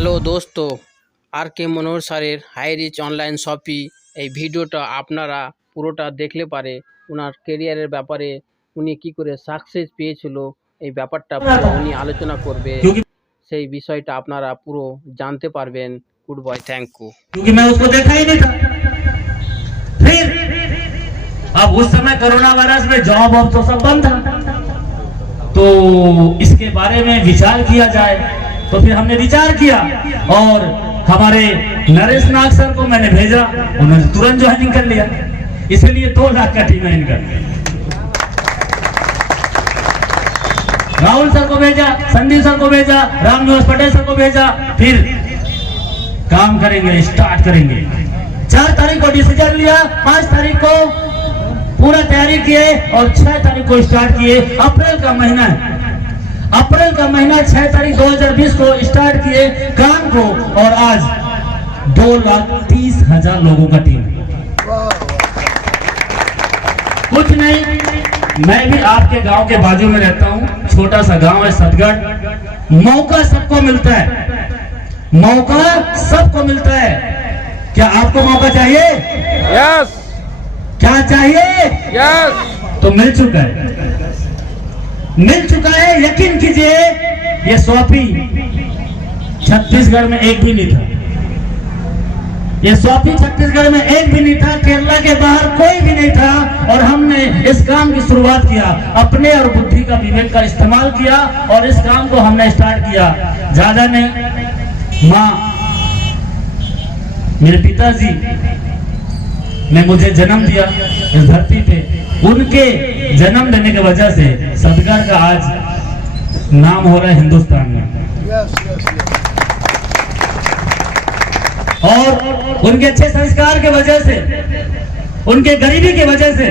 Hello দোস্ত, আর কে মনোহর স্যারের high rich online শপি এই ভিডিওটা আপনারা পুরোটা দেখলে পারে ওনার কেরিয়ারের ব্যাপারে উনি কি করে সাকসেস পেয়েছিল এই ব্যাপারটা পুরো উনি আলোচনা করবে। সেই বিষয়টা আপনারা পুরো জানতে পারবেন। Good boy, thank you. क्योंकि मैं उसको देखा ही नहीं था। फिर अब उस समय कोरोना वायरस में जॉब अब तो सब बंद था, तो इसके बारे में विचार किया जाए। तो फिर हमने विचार किया और हमारे नरेश नाग सर को मैंने भेजा, उन्होंने तुरंत ज्वाइनिंग कर लिया। इसलिए 2 लाख का टीम है इनका। राहुल सर को भेजा, संदीप सर को भेजा, रामनिवास पटेल सर को भेजा। फिर काम करेंगे, स्टार्ट करेंगे। 4 तारीख को डिसीजन लिया, 5 तारीख को पूरा तैयारी किए और 6 तारीख को स्टार्ट किए। अप्रैल का महीना है, अप्रैल का महीना 6 तारीख 2020 को स्टार्ट किए काम को, और आज 2,30,000 लोगों का टीम है। कुछ नहीं, मैं भी आपके गांव के बाजू में रहता हूं, छोटा सा गांव है सतगढ़। मौका सबको मिलता है, मौका सबको मिलता है। क्या आपको मौका चाहिए? यस। क्या चाहिए? यस। तो मिल चुका है, मिल चुका है। यकीन कीजिए, ये शॉपी छत्तीसगढ़ में एक भी नहीं था। ये शॉपी छत्तीसगढ़ में एक भी नहीं था, केरला के बाहर कोई भी नहीं था। और हमने इस काम की शुरुआत किया, अपने और बुद्धि का विवेक का इस्तेमाल किया और इस काम को हमने स्टार्ट किया। ज्यादा नहीं, माँ मेरे पिताजी ने मुझे जन्म दिया इस धरती पे, उनके जन्म देने की वजह से सतगढ़ का आज नाम हो रहा है हिंदुस्तान में। और उनके अच्छे संस्कार की वजह से, उनके गरीबी की वजह से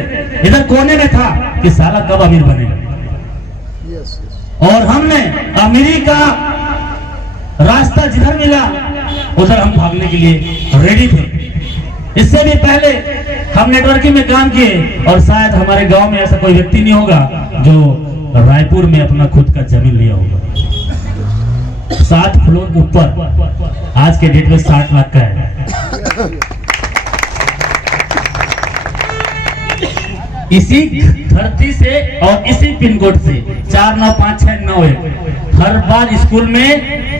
इधर कोने में था कि साला कब अमीर बनेगा। और हमने अमीरी का रास्ता जिधर मिला उधर हम भागने के लिए रेडी थे। इससे भी पहले हम नेटवर्किंग में काम किए, और शायद हमारे गांव में ऐसा कोई व्यक्ति नहीं होगा जो रायपुर में अपना खुद का जमीन लिया होगा। 7 फ्लोर ऊपर, आज के डेट में 60 लाख का है। इसी धरती से और इसी पिन कोड से 495691 हर बार स्कूल में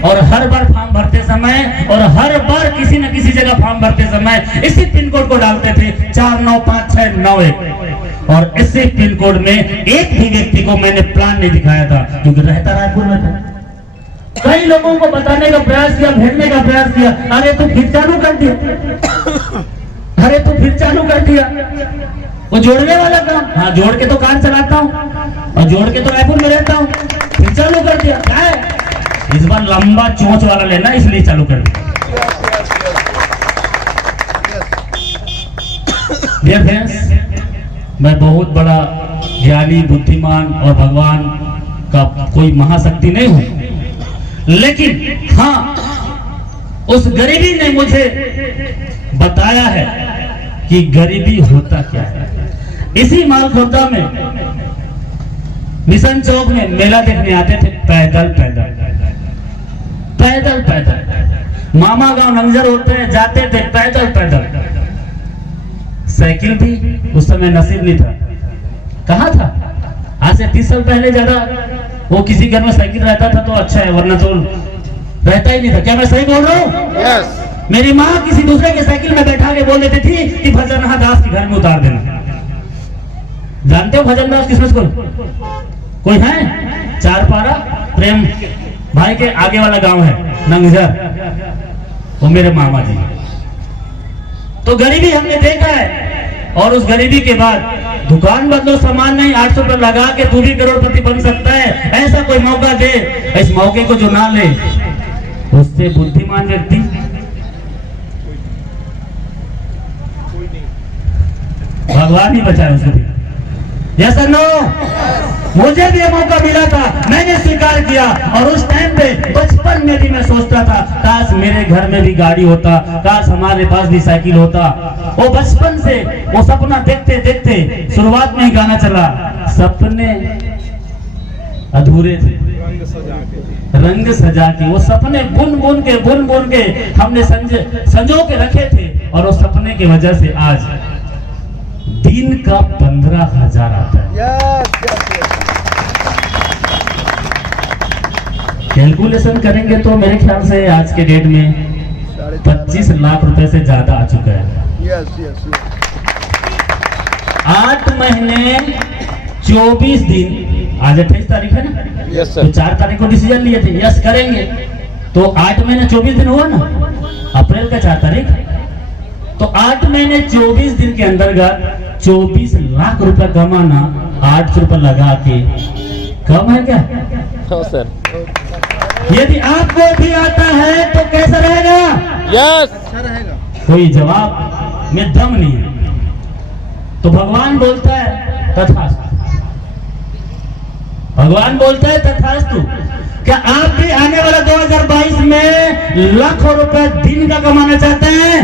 और हर बार फॉर्म भरते समय और हर बार किसी न किसी जगह फॉर्म भरते समय इसी पिन कोड को डालते थे 495691। और इसी पिन कोड में एक भी व्यक्ति को मैंने प्लान नहीं दिखाया था, क्योंकि रहता रायपुर में था। कई लोगों को बताने का प्रयास किया, भेजने का प्रयास किया, अरे तू फिर चालू कर दिया, अरे तू फिर चालू कर दिया। वो जोड़ने वाला काम, हाँ जोड़ के तो कार चलाता हूँ और जोड़ के तो रायपुर में रहता हूँ, फिर चालू कर दिया। क्या है, इस बार लंबा चोंच वाला लेना, इसलिए चालू कर दिया। डियर फ्रेंड्स, मैं बहुत बड़ा ज्ञानी, बुद्धिमान और भगवान का कोई महाशक्ति नहीं हूं, लेकिन हाँ उस गरीबी ने मुझे बताया है कि गरीबी होता क्या है। इसी मालखोदा में मिशन चौक में मेला देखने आते थे, पैदल पैदल पैदल पैदल। मामा गांव नंगजर होते हैं, जाते थे पैदल पैदल। साइकिल भी उस समय नसीब नहीं था। कहाँ था? आज से 30 साल पहले ज्यादा वो किसी घर में साइकिल रहता था तो अच्छा है, वरना तो रहता ही नहीं था। क्या मैं सही बोल रहा हूँ? यस। मेरी माँ किसी दूसरे के साइकिल में बैठा के बोल देती थी कि भजनहा दास के घर में उतार देना। जानते हो भजन दास किसमें कोई है? चारपारा प्रेम भाई के आगे वाला गांव है नंगजर, वो मेरे मामा जी। तो गरीबी हमने देखा है, और उस गरीबी के बाद दुकान बदलो सामान नहीं, 800 रुपये लगा के तू भी करोड़पति बन सकता है, ऐसा कोई मौका दे। इस मौके को जो ना ले उससे बुद्धिमान व्यक्ति भगवान ही बचाए उसको। यस नो, मुझे भी ये मौका मिला था, मैंने स्वीकार किया। और उस टाइम पे बचपन में भी मैं सोचता था काश मेरे घर में भी गाड़ी होता, काश हमारे पास भी साइकिल होता। वो बचपन से वो सपना देखते देखते शुरुआत में ही गाना चला, सपने अधूरे थे। रंग सजा के, वो सपने बुन बुन के हमने संजो के रखे थे, और उस सपने की वजह से आज दिन का 15,000 आता है। कैलकुलेशन करेंगे तो मेरे ख्याल से आज के डेट में 25 लाख रुपए से ज्यादा आ चुका है। 8 महीने 24 दिन, आज 28 तारीख है ना, यस तो सर। 4 तारीख को डिसीजन लिए थे यस करेंगे, तो 8 महीने 24 दिन हुआ ना, अप्रैल का 4 तारीख, तो 8 महीने 24 दिन के अंतर्गत 24 लाख रुपए कमाना 800 रुपए लगा के कम है क्या? हाँ सर। यदि आपको भी आता है तो कैसा रहेगा? यस। कोई जवाब में दम नहीं है। तो भगवान बोलता है तथास्तु, भगवान बोलता है तथास्तु। क्या आप भी आने वाला 2022 में लाखों रुपए दिन का कमाना चाहते हैं?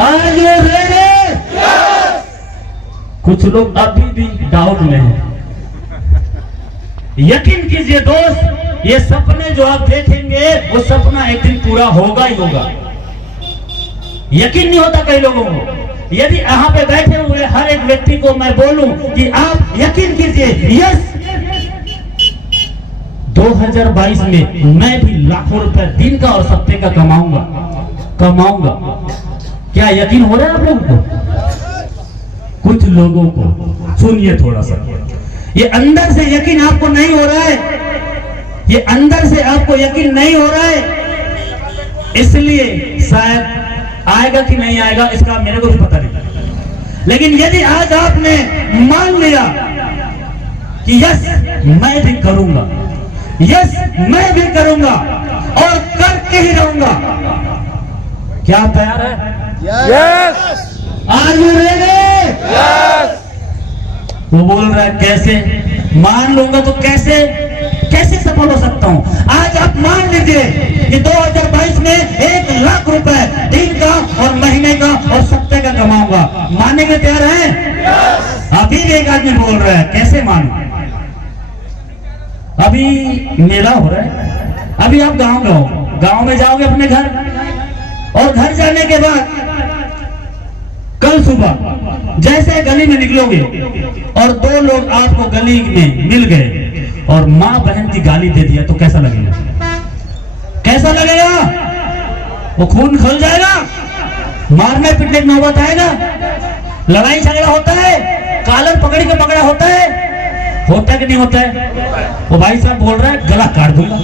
Are you ready? कुछ लोग अभी भी डाउट में हैं। यकीन कीजिए दोस्त, ये सपने जो आप देखेंगे वो सपना एक दिन पूरा होगा ही होगा। यकीन नहीं होता कई लोगों को। यदि यहाँ पे बैठे हुए हर एक व्यक्ति को मैं बोलूं कि आप यकीन कीजिए, यस 2022 में मैं भी लाखों रुपए दिन का और सप्ताह का कमाऊंगा, क्या यकीन हो रहा है आप लोगों को? कुछ लोगों को सुनिए थोड़ा सा, ये अंदर से यकीन आपको नहीं हो रहा है, ये अंदर से आपको यकीन नहीं हो रहा है, इसलिए शायद आएगा कि नहीं आएगा इसका मेरे को भी पता नहीं। लेकिन यदि आज आपने मान लिया कि यस मैं भी करूंगा, यस मैं भी करूंगा और करके ही रहूंगा, क्या आप तैयार है? Yes. Are you ready? Yes. वो बोल रहा है कैसे मान लूंगा, तो कैसे सफल हो सकता हूं? आज आप मान लीजिए कि 2022 में 1 लाख रुपए दिन का और महीने का और सप्ताह का कमाऊंगा। मानने के तैयार हैं? अभी एक आदमी बोल रहा है कैसे मानूं? अभी मेला हो रहा है, अभी आप गांव में जाओगे अपने घर, और घर जाने के बाद कल सुबह जैसे गली में निकलोगे और 2 लोग आपको गली में मिल गए और माँ बहन की गाली दे दिया, तो कैसा लगेगा? कैसा लगेगा? वो खून खोल जाएगा, मारने पीटने की नौबत आएगा, लड़ाई झगड़ा होता है, कॉलर पकड़ के पकड़ा होता है कि नहीं होता है? वो भाई साहब बोल रहा है गला काट दूंगा,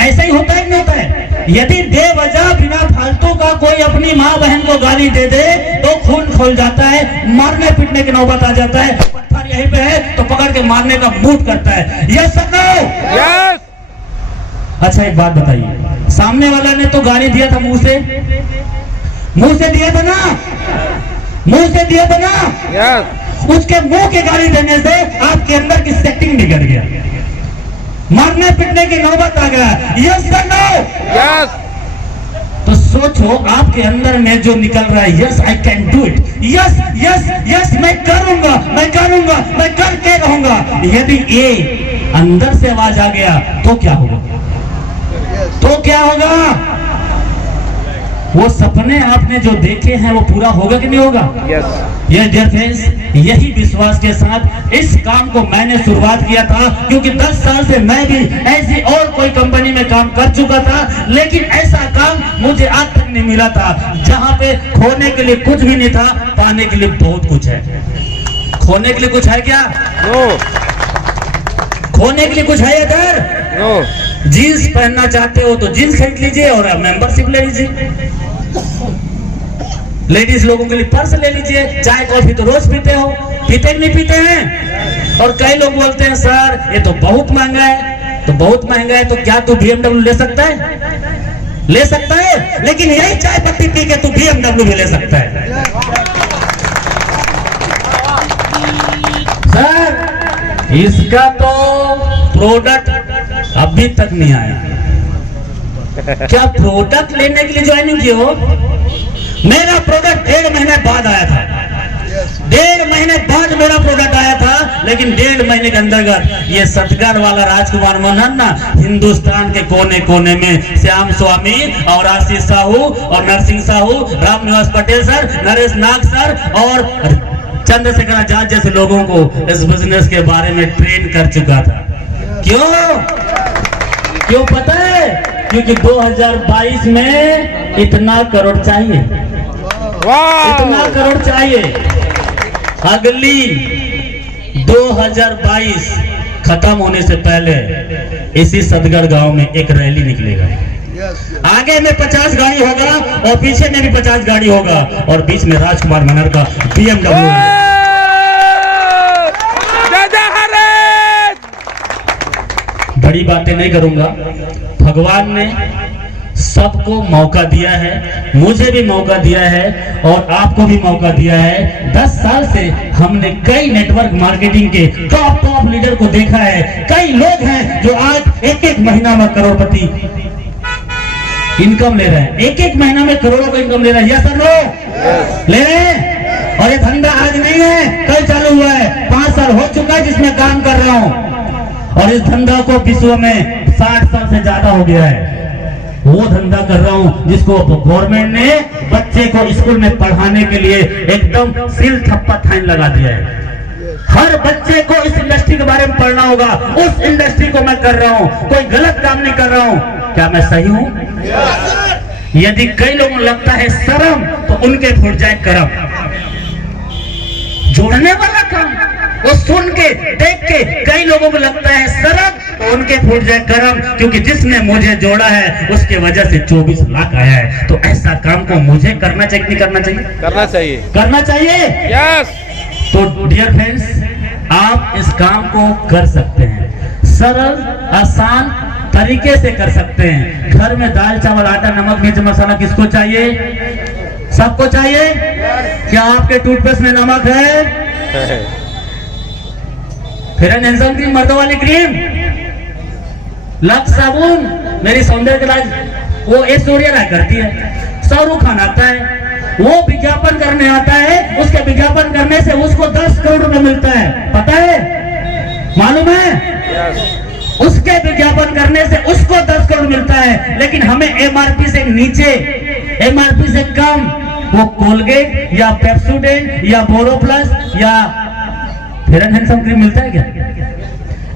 ऐसा ही होता है कि नहीं होता है? यदि बेवजह बिना फालतू का कोई अपनी माँ बहन को गाली दे दे तो खून खोल जाता है, मारने पीटने की नौबत आ जाता है, पत्थर यहीं पे है तो पकड़ के मारने का मूड करता है। Yes sir no? यस। अच्छा एक बात बताइए, सामने वाला ने तो गाली दिया था मुंह से दिया था ना, मुंह से दिया था ना? यस। उसके मुंह की गाली देने से आपके अंदर की सेटिंग बिगड़ गया, मारने पीटने की नौबत आ गया। Yes sir no? यस। तो सोचो आपके अंदर में जो निकल रहा है, yes I can do it, yes yes yes मैं करूंगा, मैं करके रहूंगा। यदि ये अंदर से आवाज आ गया तो क्या होगा? तो क्या होगा? वो सपने आपने जो देखे हैं वो पूरा होगा कि नहीं होगा? यस। यही विश्वास के साथ इस काम को मैंने शुरुआत किया था, क्योंकि 10 साल से मैं भी ऐसी और कोई कंपनी में काम कर चुका था, लेकिन ऐसा काम मुझे आज तक नहीं मिला था जहां पे खोने के लिए कुछ भी नहीं था, पाने के लिए बहुत कुछ है। खोने के लिए कुछ है क्या? नो। खोने के लिए कुछ है इधर? नो। जीन्स पहनना चाहते हो तो जीन्स खरीद लीजिए और मेंबरशिप ले लीजिए। लेडीज लोगों के लिए पर्स ले लीजिए। चाय कॉफी तो रोज पीते हो, पीते नहीं पीते हैं? और कई लोग बोलते हैं सर ये तो बहुत महंगा है, तो बहुत महंगा है तो क्या तू BMW ले सकता है? ले सकता है, लेकिन यही चाय पत्ती पी के तू BMW भी ले सकता है। सर इसका तो प्रोडक्ट अभी तक नहीं आया। क्या प्रोडक्ट लेने के लिए ज्वाइनिंग किए हो? मेरा प्रोडक्ट 1.5 महीने बाद आया था। 1.5 महीने बाद मेरा प्रोडक्ट आया था, लेकिन 1.5 महीने के अंतर्गत ये सतगढ़ वाला राजकुमार मनन ना हिंदुस्तान के कोने कोने में श्याम स्वामी और आशीष साहू और नरसिंह साहू, राम निवास पटेल सर, नरेश नाग सर और चंद्रशेखर आजाद जैसे लोगों को इस बिजनेस के बारे में ट्रेन कर चुका था। क्यों पता है? क्योंकि 2022 में इतना करोड़ चाहिए, इतना करोड़ चाहिए। अगली 2022 खत्म होने से पहले इसी सतगढ़ गांव में एक रैली निकलेगा। आगे में 50 गाड़ी होगा और पीछे में भी 50 गाड़ी होगा और बीच में राजकुमार मनर का BMW। बड़ी बातें नहीं करूंगा। भगवान ने सबको मौका दिया है, मुझे भी मौका दिया है और आपको भी मौका दिया है। 10 साल से हमने कई नेटवर्क मार्केटिंग के टॉप लीडर को देखा है। कई लोग हैं जो आज एक महीना में करोड़पति इनकम ले रहे हैं, एक महीना में करोड़ों का इनकम ले रहे हैं। यस सर, नो ले रहे हैं। और ये धंधा आज नहीं है, कल चालू हुआ है, 5 साल हो चुका है जिसमें काम कर रहा हूं और इस धंधा को विश्व में 60 साल से ज्यादा हो गया है। वो धंधा कर रहा हूं जिसको गवर्नमेंट ने बच्चे को स्कूल में पढ़ाने के लिए एकदम सिल थप्पा फाइन लगा दिया है। हर बच्चे को इस इंडस्ट्री के बारे में पढ़ना होगा। उस इंडस्ट्री को मैं कर रहा हूं, कोई गलत काम नहीं कर रहा हूं। क्या मैं सही हूं? यदि कई लोगों को लगता है शर्म तो उनके फूट जाए करम। जोड़ने वाला काम वो सुन के देख के कई लोगों को लगता है शर्म तो उनके फूट जाए करम, क्योंकि जिसने मुझे जोड़ा है उसके वजह से 24 लाख आया है। तो ऐसा काम को मुझे करना चाहिए कि नहीं करना चाहिए? करना चाहिए, करना चाहिए। यस। तो डियर फ्रेंड्स, आप इस काम को कर सकते हैं, सरल आसान तरीके से कर सकते हैं। घर में दाल चावल आटा नमक मिर्च मसाला किसको चाहिए? सबको चाहिए। क्या आपके टूथपेस्ट में नमक है? फेयर एंड हैंडसम क्रीम, मर्दों वाली क्रीम, लक्स साबुन, मेरी सौंदर्य राज वो ऐश्वर्या राय करती है। शाहरुख खान आता है, वो विज्ञापन करने आता है, उसके विज्ञापन करने से उसको 10 करोड़ रुपए मिलता है। पता है? मालूम है? उसके विज्ञापन करने से उसको 10 करोड़ मिलता है, लेकिन हमें एमआरपी से नीचे, एमआरपी से कम वो कोलगेट या पेप्सोडेंट या बोरोप्लस या फेयर एंड हैंडसम क्रीम मिलता है क्या?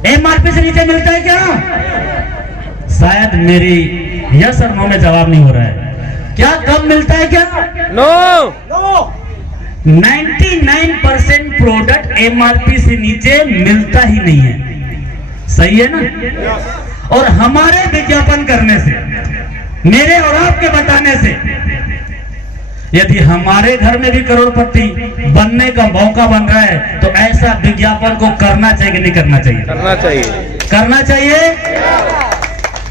एमआरपी से नीचे मिलता है क्या? शायद मेरी यस और नो में जवाब नहीं हो रहा है। क्या कम मिलता है क्या? नो। 99% प्रोडक्ट एमआरपी से नीचे मिलता ही नहीं है। सही है ना? और हमारे विज्ञापन करने से, मेरे और आपके बताने से, यदि हमारे घर में भी करोड़पति बनने का मौका बन रहा है तो ऐसा विज्ञापन को करना चाहिए कि नहीं करना चाहिए? करना चाहिए, करना चाहिए।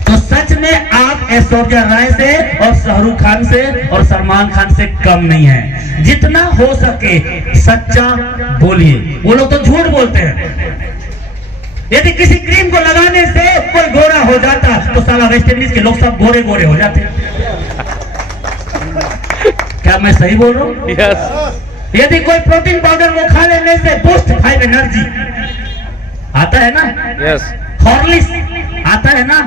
तो सच में आप ऐश्वर्या राय से और शाहरुख खान से और सलमान खान से कम नहीं है। जितना हो सके सच्चा बोलिए। वो लोग तो झूठ बोलते हैं। यदि किसी क्रीम को लगाने से कोई गोरा हो जाता तो साला वेस्ट इंडीज के लोग सब गोरे गोरे हो जाते। क्या मैं सही बोल रहा हूँ? यस। यदि कोई प्रोटीन पाउडर को खा लेने से बूस्ट 5 एनर्जी आता है ना, यस, हॉर्लिक्स आता है ना,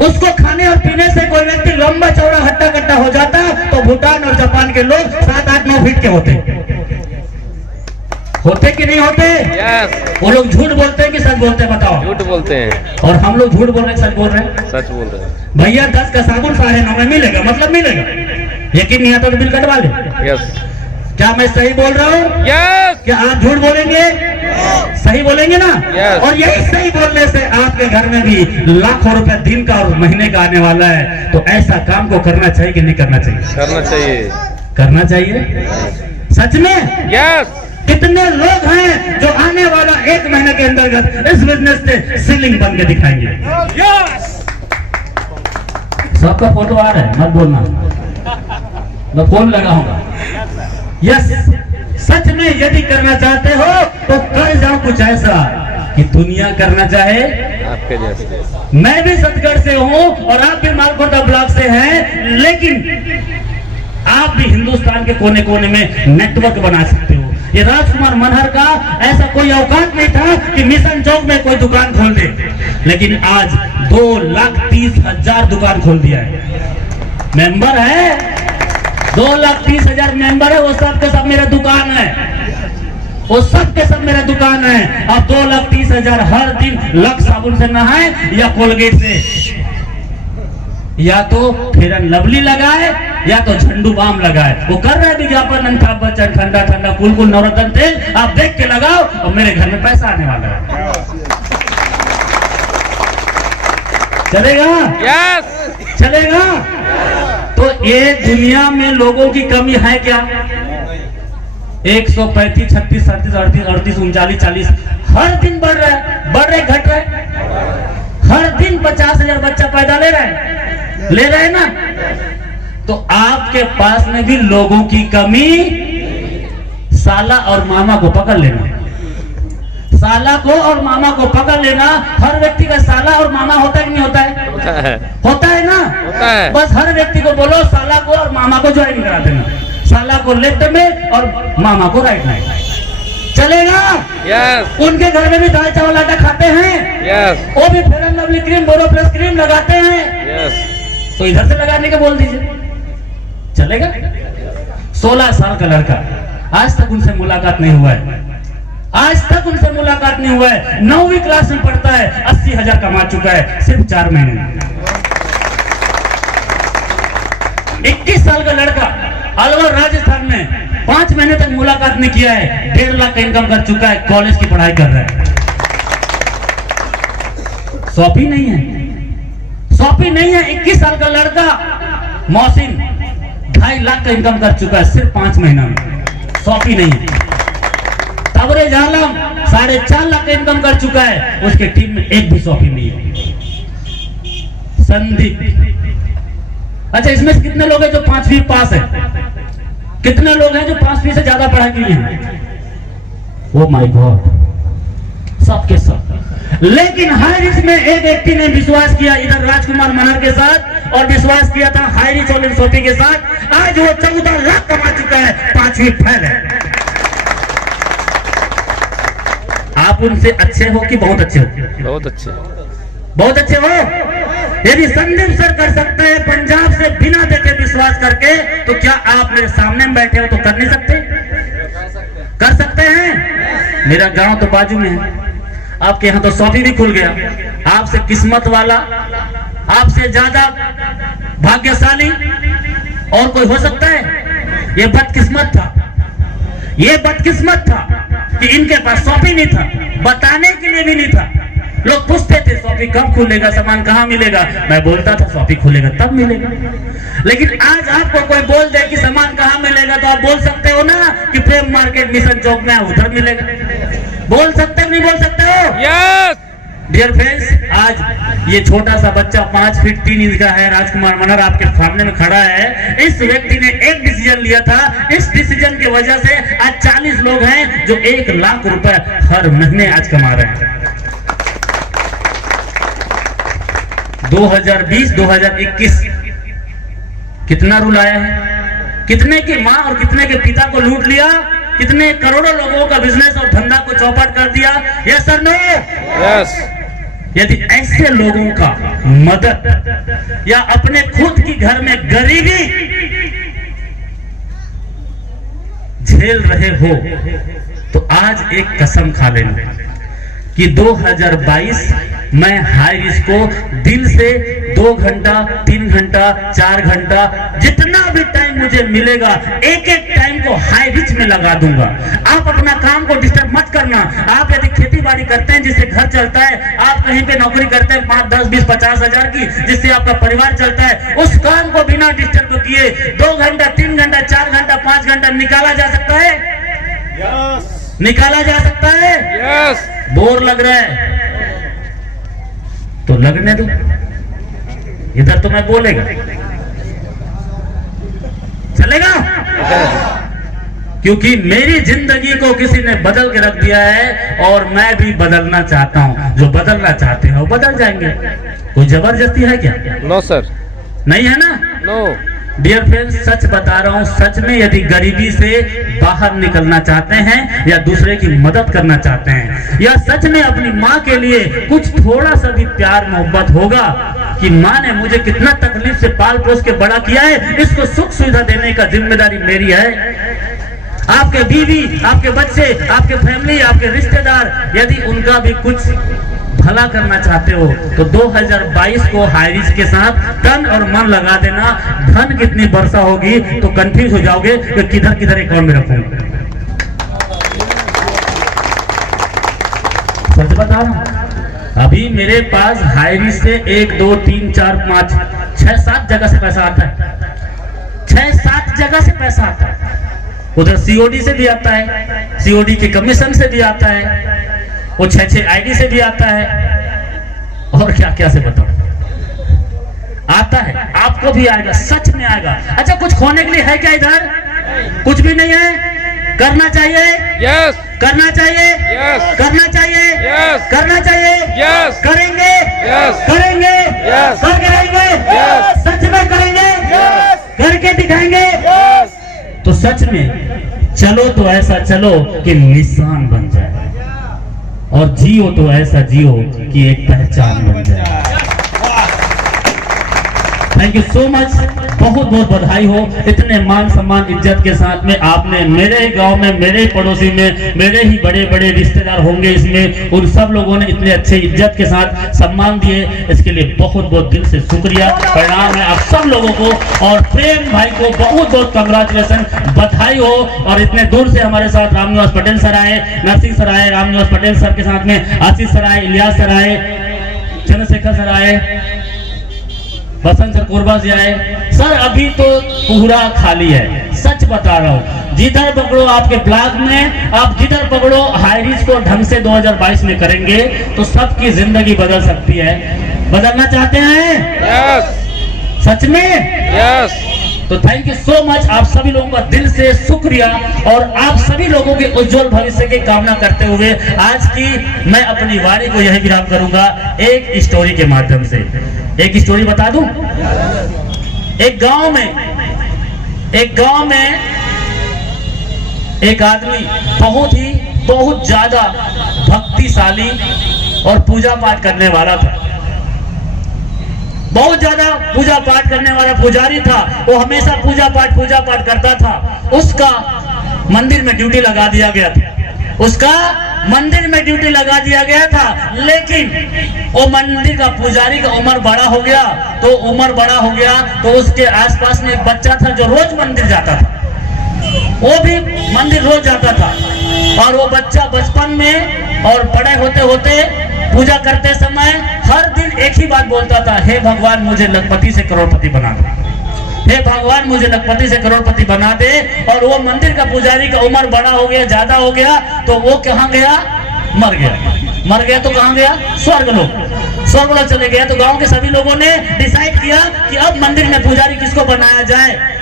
उसको खाने और पीने से कोई व्यक्ति लंबा चौड़ा हट्टा कट्टा हो जाता तो भूटान और जापान के लोग 7, 8, 9 फीट के होते कि नहीं होते? यस। वो लोग झूठ बोलते हैं कि सच बोलते हैं? बताओ। झूठ बोलते हैं। और हम लोग झूठ बोल रहे हैं सच बोल रहे हैं? सच बोल रहे हैं। भैया 10 का साबुन 9.5 में मिलेगा, मतलब मिलेगा। यकीन नहीं आता तो बिल कटवा ले। यस। क्या मैं सही बोल रहा हूँ? यस। क्या आप झूठ बोलेंगे? सही बोलेंगे ना? Yes. और यही सही बोलने से आपके घर में भी लाखों रुपए दिन का और महीने का आने वाला है। तो ऐसा काम को करना चाहिए कि नहीं करना चाहिए? करना चाहिए। करना चाहिए। सच में? यस। कितने लोग हैं जो आने वाला 1 महीने के अंतर्गत इस बिजनेस से सीलिंग बन के दिखाएंगे? यस। सबका फोटो आ रहा है, मत बोलना, मैं फोन लगाऊंगा। यस, सच में यदि करना चाहते हो तो कर जाओ कुछ ऐसा कि दुनिया करना चाहे आपके जैसे। मैं भी सतगढ़ से हूं और आप भी मालखोटा ब्लॉक से हैं, लेकिन आप भी हिंदुस्तान के कोने कोने में नेटवर्क बना सकते हो। ये राजकुमार मनहर का ऐसा कोई औकात नहीं था कि मिशन चौक में कोई दुकान खोल दे, लेकिन आज 2,30,000 दुकान खोल दिया है। मेंबर है 2,30,000 मेंबर है, वो सब के सब मेरा दुकान है, वो सब के सब मेरा दुकान है। अब 2,30,000 हर दिन लक्स साबुन से नहाए या कोलगेट से, या तो फेयर एंड लवली लगाए या तो झंडू बाम लगाए। वो कर रहे हैं विज्ञापन, अमिताभ बच्चन ठंडा ठंडा कूल कूल नवरत्न तेल, आप देख के लगाओ और मेरे घर में पैसा आने वाला है। चलेगा? यस चलेगा? तो ये दुनिया में लोगों की कमी है क्या? 135, 36, 37, 38, 38, 39, 40 हर दिन बढ़ रहा है, बढ़ रहे घट रहे। हर दिन 50,000 बच्चा पैदा ले रहे हैं ना। तो आपके पास में भी लोगों की कमी, साला और मामा को पकड़ लेना, साला को और मामा को पकड़ लेना। हर व्यक्ति का साला और मामा होता है कि नहीं होता है? होता है ना? होता है। बस हर व्यक्ति को बोलो साला को और मामा को ज्वाइन करा देना, साला को लेफ्ट में और मामा को राइट में। चलेगा? यस उनके घर में भी दाल चावल आटा खाते हैं, यस वो भी fair and lovely cream, Boroplus cream लगाते हैं, यस तो इधर से लगाने के बोल दीजिए। चलेगा? 16 साल का लड़का, आज तक उनसे मुलाकात नहीं हुआ है, आज तक उनसे मुलाकात नहीं हुआ है। 9वीं क्लास में पढ़ता है, 80,000 कमा चुका है सिर्फ 4 महीने में। 21 साल का लड़का अलवर राजस्थान में 5 महीने तक मुलाकात नहीं किया है, 1.5 लाख का इनकम कर चुका है, कॉलेज की पढ़ाई कर रहा है। शॉपी नहीं है, शॉपी नहीं है। 21 साल का लड़का मौसिन 2.5 लाख का इनकम कर चुका है सिर्फ 5 महीना में, शॉपी नहीं है। तबरेज आलम 4.5 लाख का इनकम कर चुका है, उसके टीम में एक भी शॉपी नहीं है। संदीप, अच्छा इसमें से कितने लोग हैं जो 5वीं पास है? कितने लोग हैं जो 5वीं से ज्यादा पढ़ा किए हैं? ओ माय गॉड, सबके सब। लेकिन हाई रिच में एक व्यक्ति ने विश्वास किया इधर राजकुमार मनहर के साथ, और विश्वास किया था हाई रिच ऑनलाइन शॉपिंग के साथ। आज वो 14 लाख कमा चुका है, 5वीं फेल है। आप उनसे अच्छे हो कि बहुत अच्छे हो? बहुत अच्छे बहुत अच्छे हो। यदि संदीप सर कर सकते हैं पंजाब से बिना देखे विश्वास करके, तो क्या आप मेरे सामने में बैठे हो तो कर नहीं सकते? कर सकते हैं। मेरा गांव तो बाजू में है, आपके यहाँ तो शॉपी भी खुल गया। आपसे किस्मत वाला, आपसे ज्यादा भाग्यशाली और कोई हो सकता है? ये बदकिस्मत था, ये बदकिस्मत था कि इनके पास शॉपी नहीं था, बताने के लिए भी नहीं था। लोग पूछते थे शॉपी कब खुलेगा, सामान कहाँ मिलेगा, मैं बोलता था शॉपी खुलेगा तब मिलेगा। लेकिन आज आपको कोई बोल दे कि सामान कहाँ मिलेगा, तो आप बोल सकते हो ना कि प्रेम मार्केट मिशन चौक में उधर मिलेगा। बोल सकते हो नहीं बोल सकते हो? यस डियर फ्रेंड्स, आज ये छोटा सा बच्चा 5 फीट 3 इंच का है, राजकुमार मनहर आपके सामने में खड़ा है। इस व्यक्ति ने एक डिसीजन लिया था, इस डिसीजन की वजह से आज 40 लोग हैं जो 1 लाख रुपए हर महीने आज कमा रहे हैं। 2020-2021 कितना रुलाया है, कितने की माँ और कितने के पिता को लूट लिया, कितने करोड़ों लोगों का बिजनेस और धंधा को चौपट कर दिया। Yes sir no? यस यदि ऐसे लोगों का मदद या अपने खुद की घर में गरीबी झेल रहे हो, तो आज एक कसम खा लेना कि 2022 मैं हाई रिस्क को दिल से 2 घंटा 3 घंटा 4 घंटा जितना भी टाइम मुझे मिलेगा, एक एक टाइम को हाई रिच में लगा दूंगा। आप अपना काम को डिस्टर्ब मत करना। आप यदि खेती बाड़ी करते हैं जिससे घर चलता है, आप कहीं पे नौकरी करते हैं 5, 10, 20, 50 हजार की जिससे आपका परिवार चलता है, उस काम को बिना डिस्टर्ब किए 2 घंटा 3 घंटा 4 घंटा 5 घंटा निकाला जा सकता है। निकाला जा सकता है। यस बोर लग रहा है तो लगने दो, इधर तो मैं बोलेगा चलेगा, क्योंकि मेरी जिंदगी को किसी ने बदल के रख दिया है और मैं भी बदलना चाहता हूं। जो बदलना चाहते हैं वो बदल जाएंगे। कोई जबरदस्ती है क्या? नो सर नहीं है ना? नो डियर फ्रेंड्स, सच बता रहा हूं, सच में यदि गरीबी से बाहर निकलना चाहते हैं या दूसरे की मदद करना चाहते हैं या सच में अपनी माँ के लिए कुछ थोड़ा सा भी प्यार मोहब्बत होगा कि माँ ने मुझे कितना तकलीफ से पाल पोस के बड़ा किया है, इसको सुख सुविधा देने का जिम्मेदारी मेरी है। आपके बीवी, आपके बच्चे, आपके फैमिली, आपके रिश्तेदार, यदि उनका भी कुछ भला करना चाहते हो तो 2022 को हाईरिच के साथ तन और मन लगा देना। धन कितनी वर्षा होगी तो कंफ्यूज हो जाओगे कि किधर किधर अकाउंट में रखूंगा। सच बता रहा हूं, अभी मेरे पास हाईरिच से 1 2 3 4 5 6 7 जगह से पैसा आता है। 6-7 जगह से पैसा आता है। उधर सीओडी से भी आता है, सीओडी के कमीशन से भी आता है, वो 6-6 आईडी से भी आता है, और क्या क्या से बताओ आता है। आपको भी आएगा, सच में आएगा। अच्छा, कुछ खोने के लिए है क्या इधर? कुछ भी नहीं है। करना चाहिए, यस, करना चाहिए, यस, करना चाहिए, यस, करना चाहिए, यस, करेंगे, यस, करेंगे, यस, करके रहेंगे, यस, सच में करेंगे, यस, करके दिखाएंगे। यस। तो सच में चलो तो ऐसा चलो कि निशान बन जाए, और जियो तो ऐसा जियो कि एक पहचान बन जाए। थैंक यू सो मच, बहुत बहुत बधाई हो। इतने मान सम्मान इज्जत के साथ में आपने मेरे ही गांव में, मेरे ही पड़ोसी में, मेरे ही बड़े बड़े रिश्तेदार होंगे इसमें, उन सब लोगों ने इतने अच्छे इज्जत के साथ सम्मान दिए, इसके लिए बहुत बहुत दिल से शुक्रिया, प्रणाम है आप सब लोगों को। और प्रेम भाई को बहुत बहुत कंग्रेचुलेशन, बधाई हो। और इतने दूर से हमारे साथ रामनिवास पटेल सर आए, नरसिंह सर आए, रामनिवास पटेल सर के साथ में आशीष सर आए, इलियास सर आए, चंद्रशेखर सर आए, बसंत सर कोरबा से आए। सर अभी तो पूरा खाली है, सच बता रहा हूँ। जिधर पकड़ो आपके ब्लॉक में, आप जिधर पकड़ो हाईरिच को ढंग से 2022 में करेंगे तो सबकी जिंदगी बदल सकती है। बदलना चाहते हैं? यस, सच में? यस। तो थैंक यू सो मच, आप सभी लोगों का दिल से शुक्रिया, और आप सभी लोगों के उज्जवल भविष्य की कामना करते हुए आज की मैं अपनी वाणी को यही विराम करूंगा एक स्टोरी के माध्यम से। एक स्टोरी बता दूं। एक गांव में एक आदमी बहुत ज्यादा भक्तिशाली और पूजा पाठ करने वाला था। बहुत ज्यादा पूजा पाठ करने वाला पुजारी था। वो हमेशा पूजा पाठ करता था। उसका मंदिर में ड्यूटी लगा दिया गया था। लेकिन वो मंदिर का पुजारी का उम्र बड़ा हो गया तो उसके आसपास में एक बच्चा था जो रोज मंदिर जाता था। वो भी मंदिर रोज जाता था, और वो बच्चा बचपन में और बड़े होते होते पूजा करते समय हर दिन एक ही बात बोलता था, हे भगवान मुझे लखपति से करोड़पति बना दे, हे भगवान मुझे लखपति से करोड़पति बना दे। और वो मंदिर का पुजारी का उम्र बड़ा हो गया, ज्यादा हो गया, तो वो कहाँ गया? मर गया तो कहाँ गया? स्वर्ग लोग चले गया। तो गांव के सभी लोगों ने डिसाइड किया कि अब मंदिर में पुजारी किसको बनाया जाए।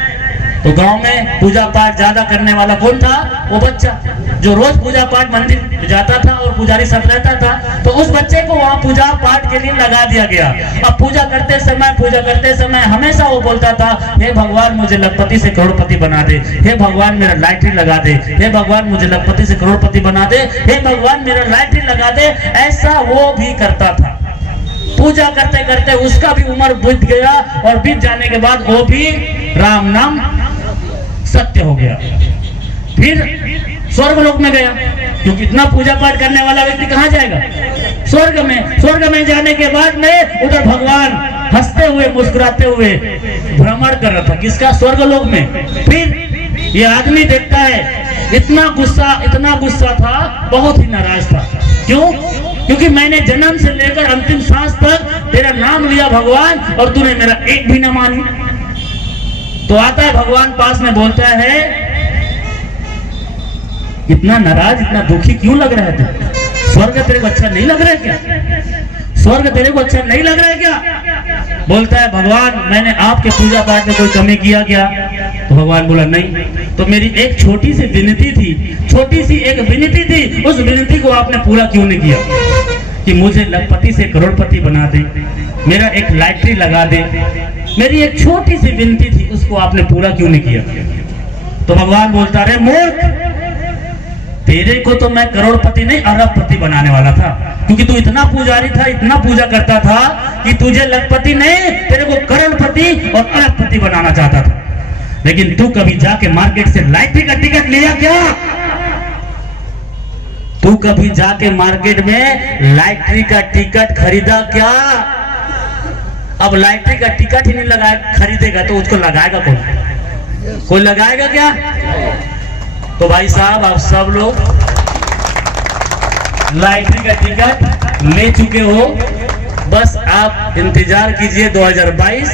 तो गांव में पूजा पाठ ज्यादा करने वाला कौन था? वो बच्चा जो रोज पूजा पाठ मंदिर जाता था और पुजारी सब रहता था। तो उस बच्चे को वहाँ पूजा पाठ के लिए लगा दिया गया। अब पूजा करते समय हमेशा वो बोलता था, हे भगवान मुझे लखपति से करोड़पति बना दे, हे भगवान मेरा लॉटरी लगा दे, हे भगवान मुझे लखपति से करोड़पति बना दे, हे भगवान मेरा लॉटरी लगा दे। ऐसा वो भी करता था। पूजा करते करते उसका भी उम्र बीत गया, और बीत जाने के बाद वो भी राम नाम सत्य हो गया। फिर स्वर्ग लोक में गया, क्योंकि इतना पूजा पाठ करने वाला व्यक्ति कहाँ जाएगा? स्वर्ग में जाने के बाद में उधर भगवान हंसते हुए मुस्कुराते हुए भ्रमण कर रहा था। किसका? स्वर्ग लोक में। फिर ये आदमी देखता है, इतना गुस्सा था, बहुत ही नाराज था। क्यों? क्योंकि मैंने जन्म से लेकर अंतिम सांस तक तेरा नाम लिया भगवान, और तूने मेरा एक भी न मानी। तो आता है भगवान पास में, बोलता है, इतना नाराज, इतना दुखी क्यों लग रहा है तू? स्वर्ग तेरे को अच्छा नहीं लग रहा है क्या? बोलता है, भगवान मैंने आपके पूजा पाठ में कोई कमी किया क्या? तो भगवान बोला, नहीं। तो मेरी एक छोटी सी विनती थी, उस विनती को आपने पूरा क्यों नहीं किया? कि मुझे लखपति से करोड़पति बना दे, मेरा एक लॉटरी लगा दे, मेरी एक छोटी सी विनती थी, उसको आपने पूरा क्यों नहीं किया? तो भगवान बोलता रहे, मूर्ख, तेरे को तो मैं करोड़पति नहीं अरबपति बनाने वाला था, क्योंकि तू इतना पुजारी था, इतना पूजा करता था कि तुझे लखपति नहीं, तेरे को करोड़पति और अरबपति बनाना चाहता था। लेकिन तू कभी जाके मार्केट से लॉटरी का टिकट लिया क्या? तू कभी जाके मार्केट में लॉटरी का टिकट खरीदा क्या? अब लॉटरी का टिकट ही नहीं लगाए खरीदेगा तो उसको लगाएगा कौन? कोई लगाएगा क्या? तो भाई साहब, आप सब लोग लॉटरी का टिकट ले चुके हो, बस आप इंतजार कीजिए 2022।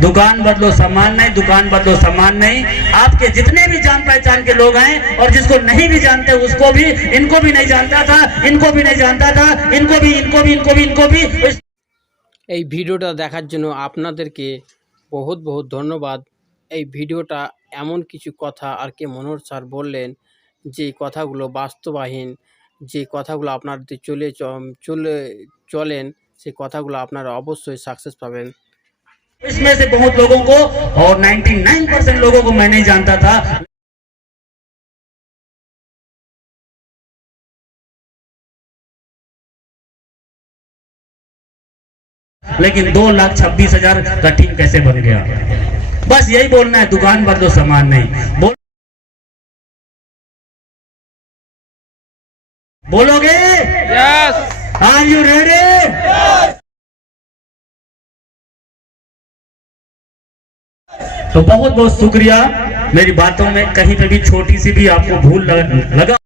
दुकान बदलो सामान नहीं, दुकान बदलो सामान नहीं। आपके जितने भी जान पहचान के लोग हैं, और जिसको नहीं भी जानते उसको भी, इनको भी नहीं जानता था, इनको भी नहीं जानता था, इनको भी, इनको भी, इनको भी, इनको भी। এই ভিডিওটা দেখার জন্য আপনাদেরকে বহুত বহুত ধন্যবাদ। এই ভিডিওটা এমন কিছু কথা আর কে মনোহর স্যার বললেন, যে কথাগুলো বাস্তবাহীন, যে কথাগুলো আপনাদের চলেন, সেই কথাগুলো আপনারা অবশ্যই সাকসেস পাবেন। इसमें से बहुत लोगों को, और 99% लोगों को मैं नहीं जानता था। लेकिन 2,26,000 का टीम कैसे बन गया? बस यही बोलना है, दुकान बदलो सामान नहीं। बोलोगे? Yes. Are you ready? तो बहुत बहुत शुक्रिया। मेरी बातों में कहीं पे भी छोटी सी भी आपको भूल लगा